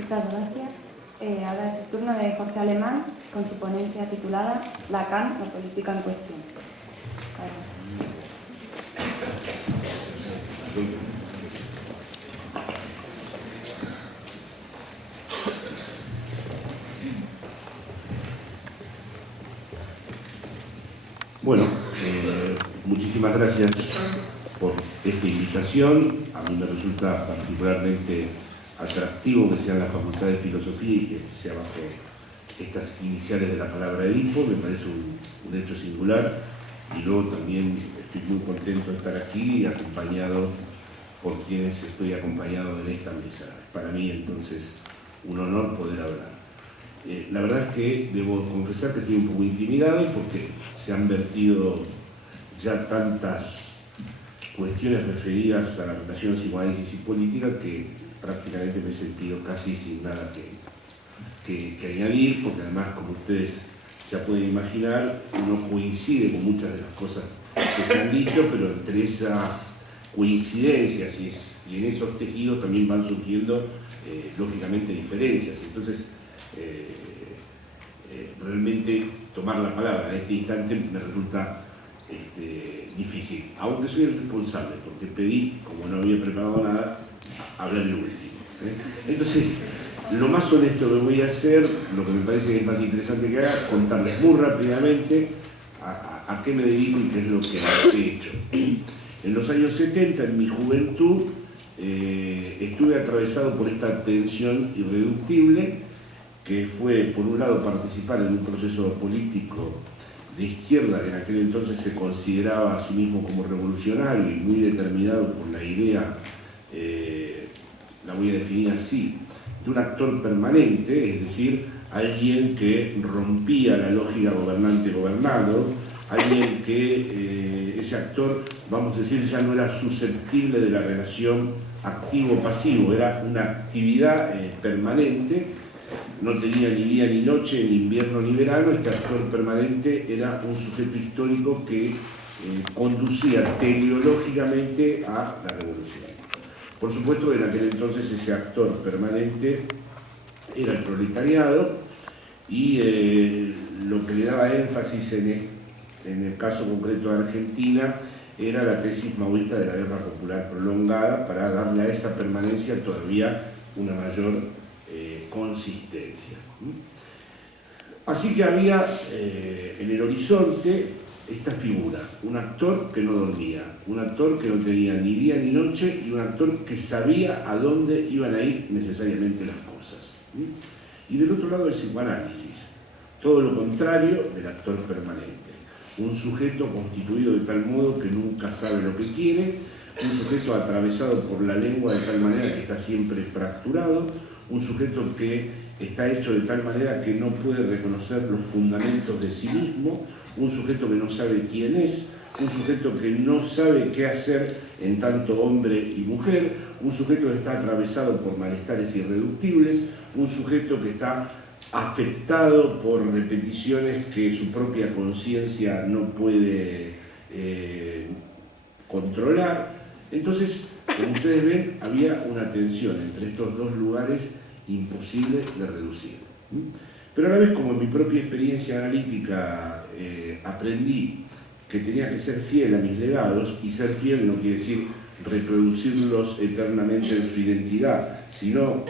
Muchas gracias. Ahora es el turno de Jorge Alemán con su ponencia titulada Lacan, la política en cuestión. Bueno, muchísimas gracias por esta invitación. A mí me resulta particularmente atractivo que sea en la Facultad de Filosofía y que sea bajo estas iniciales de la palabra Edipo. Me parece un hecho singular, y luego también estoy muy contento de estar aquí acompañado por quienes estoy acompañado en esta mesa. Para mí entonces un honor poder hablar. La verdad es que debo confesar que estoy un poco intimidado porque se han vertido ya tantas cuestiones referidas a la relación psicoanálisis y política que prácticamente me he sentido casi sin nada que añadir, porque además, como ustedes ya pueden imaginar, uno coincide con muchas de las cosas que se han dicho, pero entre esas coincidencias y en esos tejidos también van surgiendo lógicamente diferencias. Entonces, realmente tomar la palabra en este instante me resulta difícil, aunque soy el responsable, porque pedí, como no había preparado nada, hablar el último. Entonces, lo más honesto que voy a hacer, lo que me parece que es más interesante que haga, contarles muy rápidamente a qué me dedico y qué es lo que he hecho. En los años 70, en mi juventud, estuve atravesado por esta tensión irreductible, que fue, por un lado, participar en un proceso político de izquierda, que en aquel entonces se consideraba a sí mismo como revolucionario y muy determinado por la idea, la voy a definir así, de un actor permanente, es decir, alguien que rompía la lógica gobernante-gobernado, alguien que ese actor, vamos a decir, ya no era susceptible de la relación activo-pasivo, era una actividad permanente. No tenía ni día ni noche, ni invierno ni verano. Este actor permanente era un sujeto histórico que conducía teleológicamente a la revolución. Por supuesto, en aquel entonces ese actor permanente era el proletariado, y lo que le daba énfasis en el caso concreto de Argentina era la tesis maoísta de la guerra popular prolongada, para darle a esa permanencia todavía una mayor consistencia. Así que había en el horizonte esta figura, un actor que no dormía, un actor que no tenía ni día ni noche, y un actor que sabía a dónde iban a ir necesariamente las cosas. Y del otro lado, el psicoanálisis, todo lo contrario del actor permanente, un sujeto constituido de tal modo que nunca sabe lo que quiere, un sujeto atravesado por la lengua de tal manera que está siempre fracturado, un sujeto que está hecho de tal manera que no puede reconocer los fundamentos de sí mismo, un sujeto que no sabe quién es, un sujeto que no sabe qué hacer en tanto hombre y mujer, un sujeto que está atravesado por malestares irreductibles, un sujeto que está afectado por repeticiones que su propia conciencia no puede controlar. Entonces, como ustedes ven, había una tensión entre estos dos lugares imposible de reducir. Pero a la vez, como en mi propia experiencia analítica aprendí que tenía que ser fiel a mis legados, y ser fiel no quiere decir reproducirlos eternamente en su identidad, sino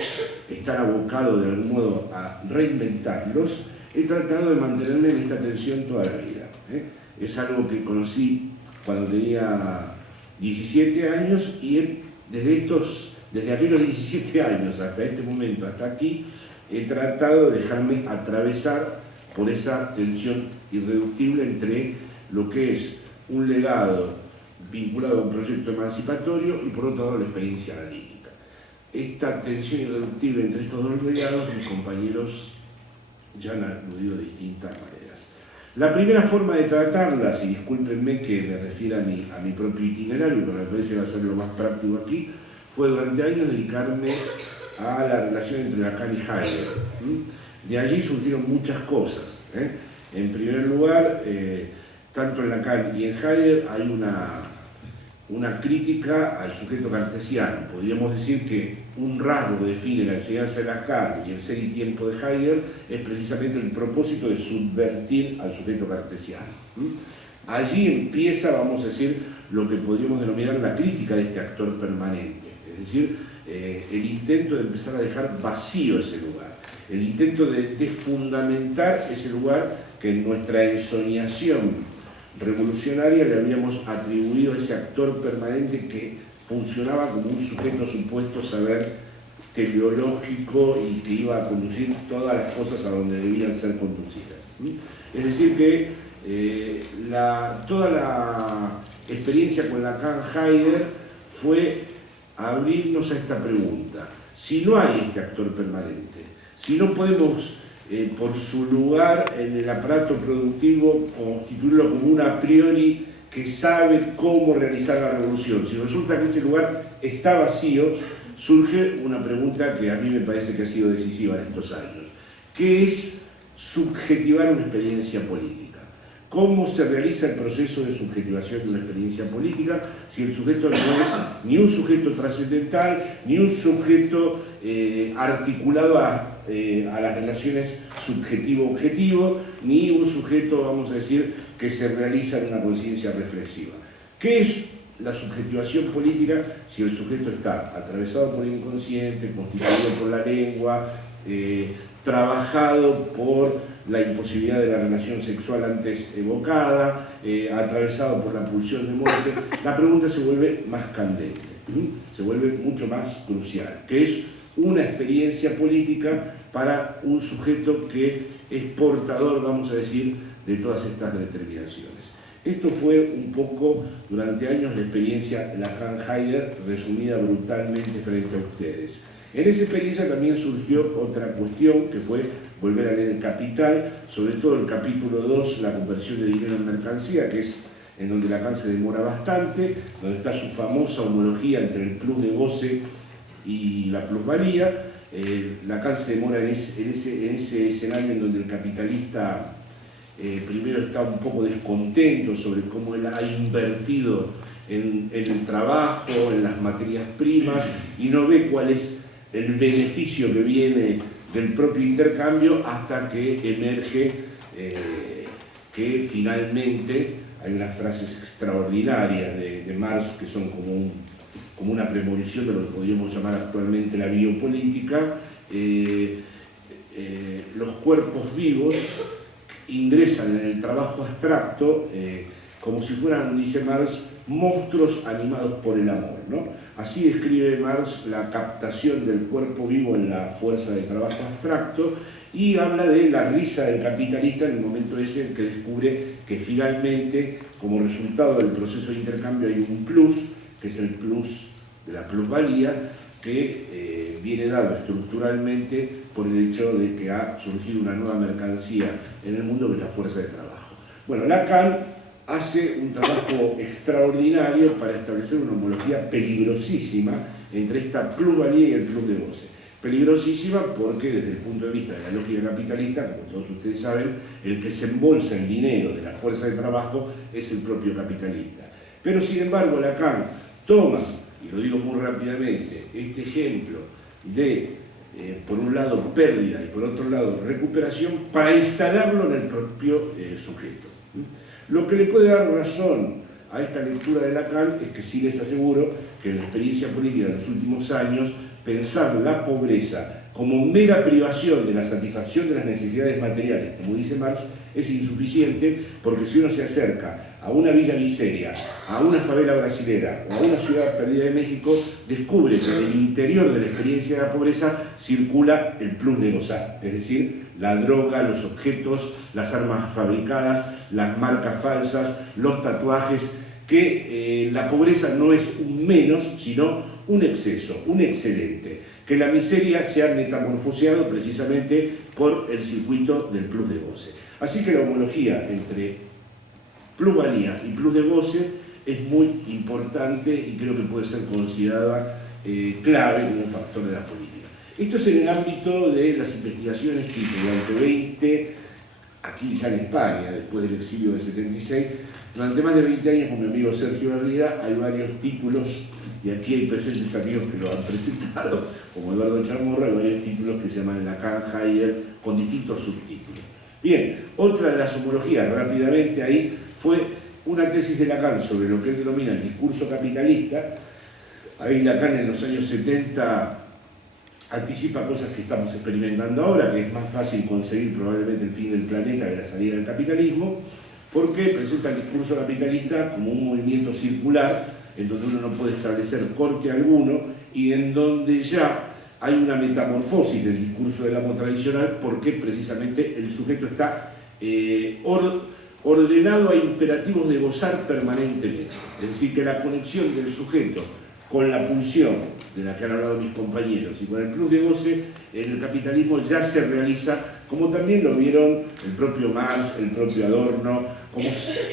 estar abocado de algún modo a reinventarlos, he tratado de mantenerme en esta tensión toda la vida. Es algo que conocí cuando tenía 17 años, y desde aquellos 17 años hasta este momento, hasta aquí, he tratado de dejarme atravesar por esa tensión irreductible entre lo que es un legado vinculado a un proyecto emancipatorio y, por otro lado, la experiencia analítica. Esta tensión irreductible entre estos dos legados, mis compañeros ya han aludido de distintas maneras. La primera forma de tratarlas, y discúlpenme que me refiera a mi propio itinerario, pero me parece que va a ser lo más práctico aquí, fue durante años dedicarme a la relación entre Lacan y Heidegger. De allí surgieron muchas cosas. En primer lugar, tanto en Lacan y en Heidegger hay una crítica al sujeto cartesiano. Podríamos decir que un rasgo que define la enseñanza de Lacan y el ser y tiempo de Heidegger es precisamente el propósito de subvertir al sujeto cartesiano. Allí empieza, vamos a decir, lo que podríamos denominar la crítica de este actor permanente, es decir, el intento de empezar a dejar vacío ese lugar, el intento de desfundamentar ese lugar que en nuestra ensoñación revolucionaria le habíamos atribuido a ese actor permanente que funcionaba como un sujeto supuesto saber teleológico y que iba a conducir todas las cosas a donde debían ser conducidas. Es decir que toda la experiencia con Lacan-Heidegger fue abrirnos a esta pregunta. Si no hay este actor permanente, si no podemos por su lugar en el aparato productivo constituirlo como un a priori que sabe cómo realizar la revolución, si resulta que ese lugar está vacío, surge una pregunta que a mí me parece que ha sido decisiva en estos años, que es subjetivar una experiencia política. ¿Cómo se realiza el proceso de subjetivación de una experiencia política si el sujeto no es ni un sujeto trascendental, ni un sujeto articulado a las relaciones subjetivo-objetivo, ni un sujeto, vamos a decir, que se realiza en una conciencia reflexiva? ¿Qué es la subjetivación política si el sujeto está atravesado por el inconsciente, constituido por la lengua, trabajado por la imposibilidad de la relación sexual antes evocada, atravesado por la pulsión de muerte? La pregunta se vuelve más candente, se vuelve mucho más crucial, que es una experiencia política para un sujeto que es portador, vamos a decir, de todas estas determinaciones. Esto fue un poco, durante años, la experiencia Lacan-Heidegger resumida brutalmente frente a ustedes. En esa experiencia también surgió otra cuestión, que fue volver a leer el Capital, sobre todo el capítulo 2, la conversión de dinero en mercancía, que es en donde Lacan se demora bastante, donde está su famosa homología entre el plus de goce y la plusvalía. Lacan se demora en ese escenario en donde el capitalista primero está un poco descontento sobre cómo él ha invertido en el trabajo, en las materias primas, y no ve cuál es el beneficio que viene del propio intercambio, hasta que emerge que finalmente hay unas frases extraordinarias de Marx que son como una premonición de lo que podríamos llamar actualmente la biopolítica. Los cuerpos vivos ingresan en el trabajo abstracto como si fueran, dice Marx, monstruos animados por el amor, ¿no? Así describe Marx la captación del cuerpo vivo en la fuerza de trabajo abstracto, y habla de la risa del capitalista en el momento ese en que descubre que finalmente, como resultado del proceso de intercambio, hay un plus, que es el plus de la plusvalía, que viene dado estructuralmente por el hecho de que ha surgido una nueva mercancía en el mundo, que es la fuerza de trabajo. Bueno, Lacan hace un trabajo extraordinario para establecer una homología peligrosísima entre esta plusvalía y el plus de goce. Peligrosísima porque, desde el punto de vista de la lógica capitalista, como todos ustedes saben, el que se embolsa el dinero de la fuerza de trabajo es el propio capitalista. Pero, sin embargo, Lacan toma, y lo digo muy rápidamente, este ejemplo de, por un lado, pérdida y por otro lado, recuperación, para instalarlo en el propio sujeto. Lo que le puede dar razón a esta lectura de Lacan es que sí les aseguro que en la experiencia política de los últimos años, pensar la pobreza como mera privación de la satisfacción de las necesidades materiales, como dice Marx, es insuficiente, porque si uno se acerca a una villa miseria, a una favela brasilera o a una ciudad perdida de México, descubre que en el interior de la experiencia de la pobreza circula el plus de gozar, es decir, la droga, los objetos, las armas fabricadas, las marcas falsas, los tatuajes, que la pobreza no es un menos, sino un exceso, un excedente, que la miseria se ha metamorfoseado precisamente por el circuito del plus de goce. Así que la homología entre plusvalía y plus de goce es muy importante y creo que puede ser considerada clave como un factor de la política. Esto es en el ámbito de las investigaciones que durante 20, aquí ya en España, después del exilio del 76, Durante más de 20 años con mi amigo Sergio Herrera hay varios títulos, y aquí hay presentes amigos que lo han presentado, como Eduardo Chamorro, hay varios títulos que se llaman Lacan, Heidegger, con distintos subtítulos. Bien, otra de las homologías rápidamente ahí fue una tesis de Lacan sobre lo que él denomina el discurso capitalista. Ahí Lacan en los años 70 anticipa cosas que estamos experimentando ahora, que es más fácil conseguir probablemente el fin del planeta que la salida del capitalismo, porque presenta el discurso capitalista como un movimiento circular en donde uno no puede establecer corte alguno y en donde ya hay una metamorfosis del discurso del amo tradicional porque precisamente el sujeto está ordenado a imperativos de gozar permanentemente. Es decir, que la conexión del sujeto con la pulsión de la que han hablado mis compañeros y con el plus de goce en el capitalismo ya se realiza, como también lo vieron el propio Marx, el propio Adorno, como,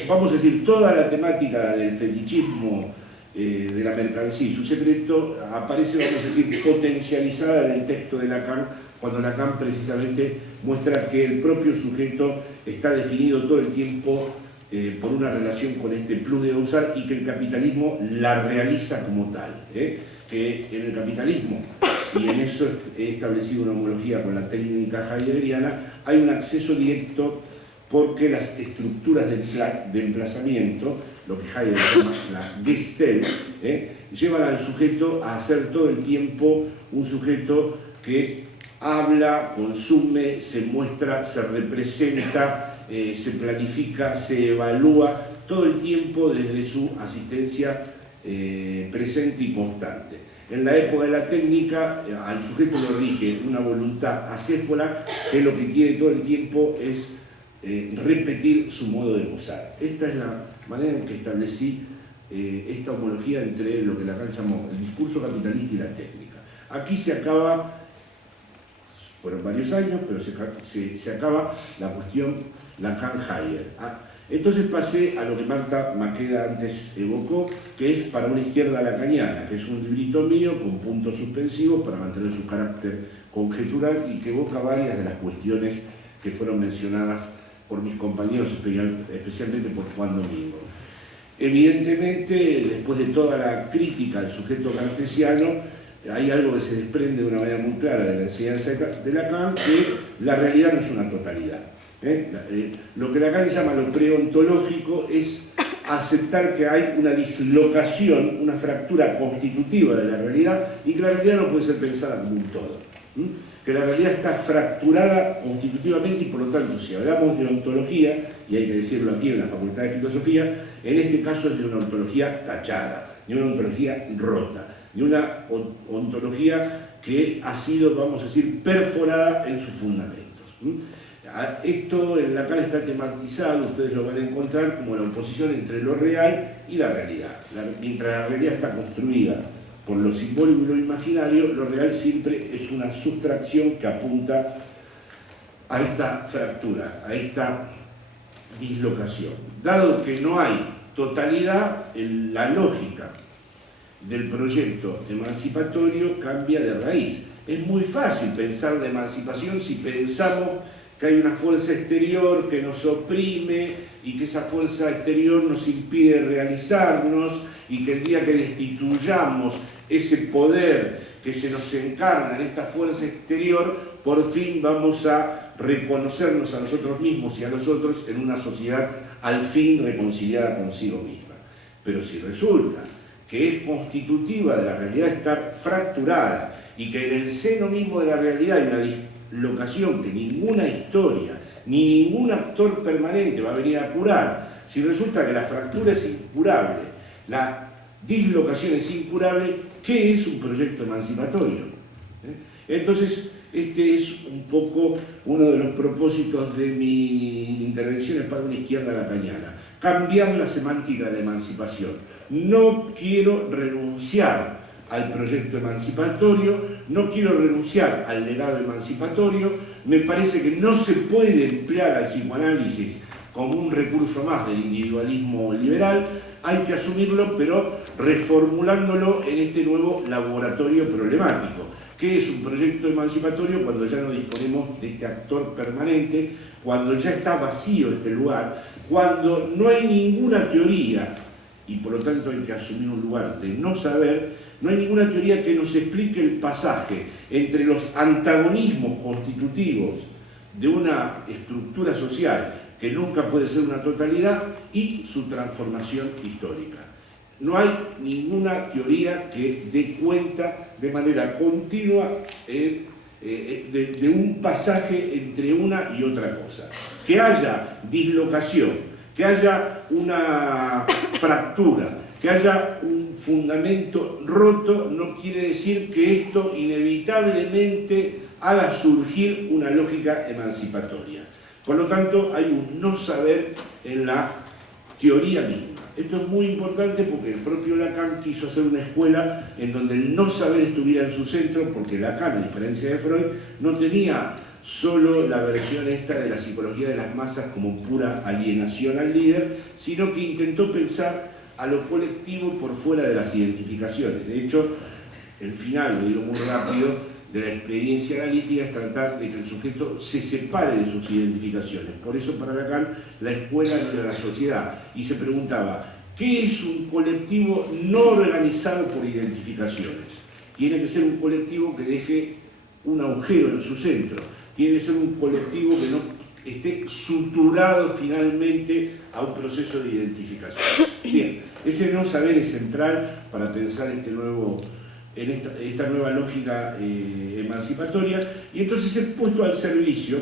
vamos a decir, toda la temática del fetichismo de la mercancía y su secreto aparece, vamos a decir, potencializada en el texto de Lacan, cuando Lacan precisamente muestra que el propio sujeto está definido todo el tiempo por una relación con este plus de usar y que el capitalismo la realiza como tal. Que en el capitalismo, y en eso he establecido una homología con la técnica heideggeriana, hay un acceso directo porque las estructuras de emplazamiento, lo que Heidegger llama la Gestalt, llevan al sujeto a ser todo el tiempo un sujeto que habla, consume, se muestra, se representa, se planifica, se evalúa todo el tiempo desde su asistencia presente y constante. En la época de la técnica, al sujeto lo rige una voluntad acéfala que lo que quiere todo el tiempo es repetir su modo de gozar. Esta es la manera en que establecí esta homología entre lo que Lacan llamó el discurso capitalista y la técnica. Aquí se acaba, fueron varios años, pero se acaba la cuestión Lacan-Heidegger. Entonces pasé a lo que Marta Maqueda antes evocó, que es Para una izquierda lacaniana, que es un librito mío con puntos suspensivos para mantener su carácter conjetural y que evoca varias de las cuestiones que fueron mencionadas por mis compañeros, especialmente por Juan Domingo. Evidentemente, después de toda la crítica al sujeto cartesiano, hay algo que se desprende de una manera muy clara de la enseñanza de Lacan, que la realidad no es una totalidad. Lo que Lacan llama lo preontológico es aceptar que hay una dislocación, una fractura constitutiva de la realidad y que la realidad no puede ser pensada como un todo. Que la realidad está fracturada constitutivamente y por lo tanto, si hablamos de ontología, y hay que decirlo aquí en la Facultad de Filosofía, en este caso es de una ontología tachada, de una ontología rota, de una ontología que ha sido, vamos a decir, perforada en sus fundamentos. Esto en Lacan está tematizado, ustedes lo van a encontrar como la oposición entre lo real y la realidad. Mientras la realidad está construida por lo simbólico y lo imaginario, lo real siempre es una sustracción que apunta a esta fractura, a esta dislocación. Dado que no hay totalidad, la lógica del proyecto emancipatorio cambia de raíz. Es muy fácil pensar la emancipación si pensamos que hay una fuerza exterior que nos oprime y que esa fuerza exterior nos impide realizarnos y que el día que destituyamos ese poder que se nos encarna en esta fuerza exterior, por fin vamos a reconocernos a nosotros mismos y a nosotros en una sociedad al fin reconciliada consigo misma. Pero si resulta que es constitutiva de la realidad estar fracturada y que en el seno mismo de la realidad hay una dislocación que ninguna historia ni ningún actor permanente va a venir a curar, si resulta que la fractura es incurable, la dislocación es incurable, ¿qué es un proyecto emancipatorio? Entonces, este es un poco uno de los propósitos de mi intervención Para una izquierda lacaniana, cambiar la semántica de la emancipación. No quiero renunciar al proyecto emancipatorio, no quiero renunciar al legado emancipatorio, me parece que no se puede emplear al psicoanálisis como un recurso más del individualismo liberal, hay que asumirlo, pero reformulándolo en este nuevo laboratorio problemático. ¿Qué es un proyecto emancipatorio cuando ya no disponemos de este actor permanente, cuando ya está vacío este lugar, cuando no hay ninguna teoría, y por lo tanto hay que asumir un lugar de no saber, no hay ninguna teoría que nos explique el pasaje entre los antagonismos constitutivos de una estructura social que nunca puede ser una totalidad y su transformación histórica. No hay ninguna teoría que dé cuenta de manera continua de un pasaje entre una y otra cosa. Que haya dislocación, que haya una fractura, que haya un fundamento roto, no quiere decir que esto inevitablemente haga surgir una lógica emancipatoria. Por lo tanto, hay un no saber en la teoría misma. Esto es muy importante porque el propio Lacan quiso hacer una escuela en donde el no saber estuviera en su centro, porque Lacan, a diferencia de Freud, no tenía solo la versión esta de la psicología de las masas como pura alienación al líder, sino que intentó pensar a lo colectivo por fuera de las identificaciones. De hecho, el final, lo digo muy rápido, de la experiencia analítica es tratar de que el sujeto se separe de sus identificaciones. Por eso para Lacan la escuela de la sociedad. Y se preguntaba, ¿qué es un colectivo no organizado por identificaciones? Tiene que ser un colectivo que deje un agujero en su centro. Tiene que ser un colectivo que no esté suturado finalmente a un proceso de identificación. Bien, ese no saber es central para pensar esta nueva lógica emancipatoria, y entonces he puesto al servicio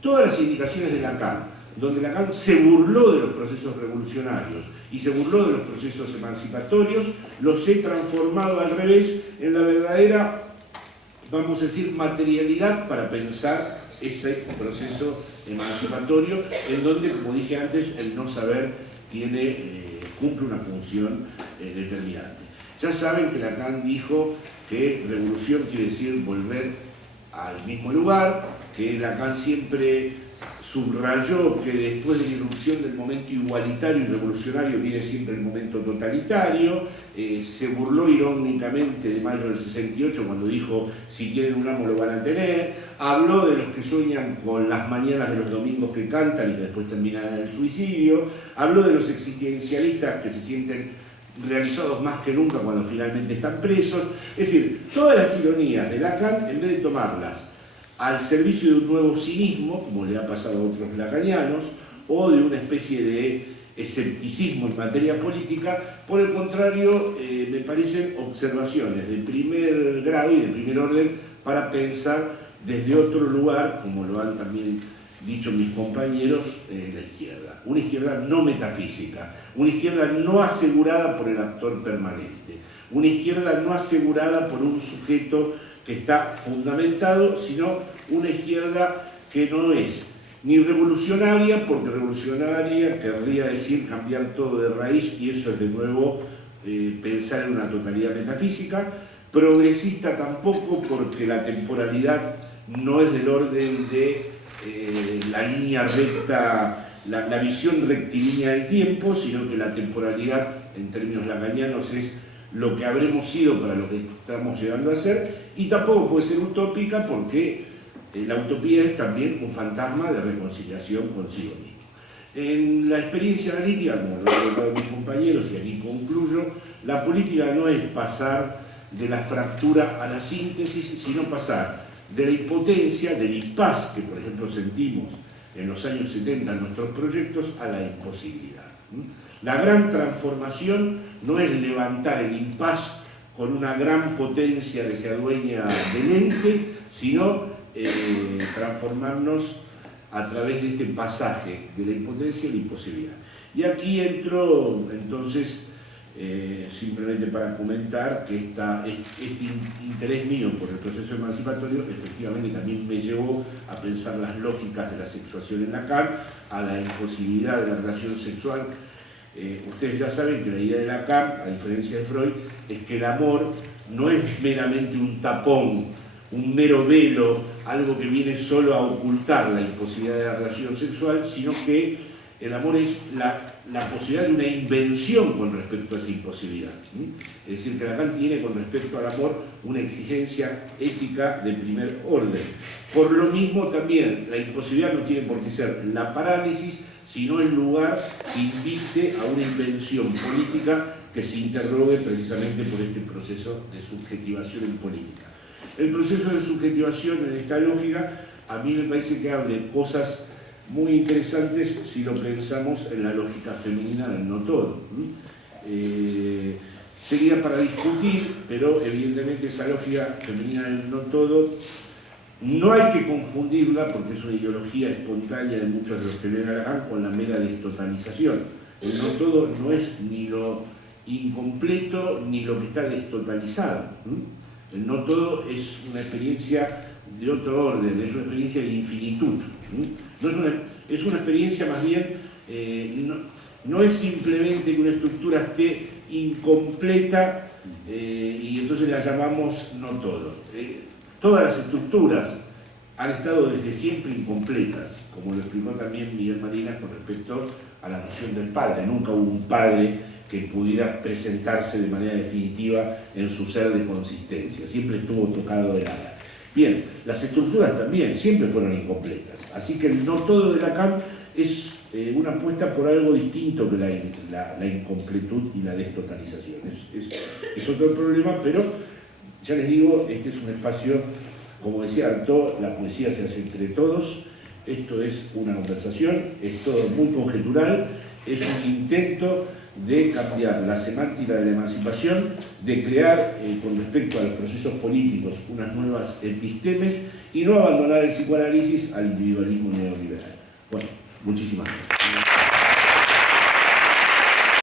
todas las indicaciones de Lacan, donde Lacan se burló de los procesos revolucionarios y se burló de los procesos emancipatorios, los he transformado al revés en la verdadera, vamos a decir, materialidad para pensar ese proceso emancipatorio, en donde, como dije antes, el no saber cumple una función determinante. Ya saben que Lacan dijo que revolución quiere decir volver al mismo lugar, que Lacan siempre subrayó que después de la irrupción del momento igualitario y revolucionario viene siempre el momento totalitario, se burló irónicamente de mayo del 68 cuando dijo si quieren un amo lo van a tener, habló de los que sueñan con las mañanas de los domingos que cantan y que después terminan en el suicidio, habló de los existencialistas que se sienten realizados más que nunca cuando finalmente están presos. Es decir, todas las ironías de Lacan, en vez de tomarlas al servicio de un nuevo cinismo, como le ha pasado a otros lacanianos, o de una especie de escepticismo en materia política, por el contrario, me parecen observaciones de primer grado y de primer orden para pensar desde otro lugar, como lo han también dicho mis compañeros, la izquierda. Una izquierda no metafísica, una izquierda no asegurada por el actor permanente, una izquierda no asegurada por un sujeto que está fundamentado, sino una izquierda que no es ni revolucionaria, porque revolucionaria querría decir cambiar todo de raíz, y eso es de nuevo pensar en una totalidad metafísica, progresista tampoco, porque la temporalidad no es del orden de la línea recta, la visión rectilínea del tiempo, sino que la temporalidad, en términos lacanianos, es lo que habremos sido para lo que estamos llegando a ser, y tampoco puede ser utópica porque la utopía es también un fantasma de reconciliación consigo mismo. En la experiencia analítica, como lo han contado mis compañeros, y aquí concluyo, la política no es pasar de la fractura a la síntesis, sino pasar de la impotencia, del impasse que por ejemplo sentimos en los años 70 en nuestros proyectos, a la imposibilidad. La gran transformación no es levantar el impasse con una gran potencia que se adueña del ente, sino transformarnos a través de este pasaje de la impotencia y la imposibilidad. Y aquí entro entonces simplemente para comentar que este interés mío por el proceso emancipatorio efectivamente también me llevó a pensar las lógicas de la sexuación en Lacan, a la imposibilidad de la relación sexual. Ustedes ya saben que la idea de Lacan, a diferencia de Freud, es que el amor no es meramente un tapón, un mero velo, algo que viene solo a ocultar la imposibilidad de la relación sexual, sino que El amor es la posibilidad de una invención con respecto a esa imposibilidad. Es decir, que Lacan tiene con respecto al amor una exigencia ética de primer orden. Por lo mismo también, la imposibilidad no tiene por qué ser la parálisis, sino el lugar que invite a una invención política que se interrogue precisamente por este proceso de subjetivación en política. El proceso de subjetivación en esta lógica a mí me parece que abre cosas muy interesantes si lo pensamos en la lógica femenina del no todo. Sería para discutir, pero evidentemente esa lógica femenina del no todo no hay que confundirla, porque es una ideología espontánea de muchos de los que leen a Lacan, con la mera destotalización. El no todo no es ni lo incompleto ni lo que está destotalizado. El no todo es una experiencia de otro orden, es una experiencia de infinitud. No es una experiencia más bien, no es simplemente que una estructura esté incompleta y entonces la llamamos no todo. Todas las estructuras han estado desde siempre incompletas, como lo explicó también Miguel Marinas con respecto a la noción del padre. Nunca hubo un padre que pudiera presentarse de manera definitiva en su ser de consistencia, siempre estuvo tocado del ala. Bien, las estructuras también siempre fueron incompletas, así que el no todo de Lacan es una apuesta por algo distinto que la incompletud y la destotalización. Es otro problema, pero ya les digo, este es un espacio, como decía Artaud, la poesía se hace entre todos, esto es una conversación, es todo muy conjetural, es un intento de cambiar la semántica de la emancipación, de crear, con respecto a los procesos políticos, unas nuevas epistemes y no abandonar el psicoanálisis al individualismo neoliberal. Bueno, muchísimas gracias.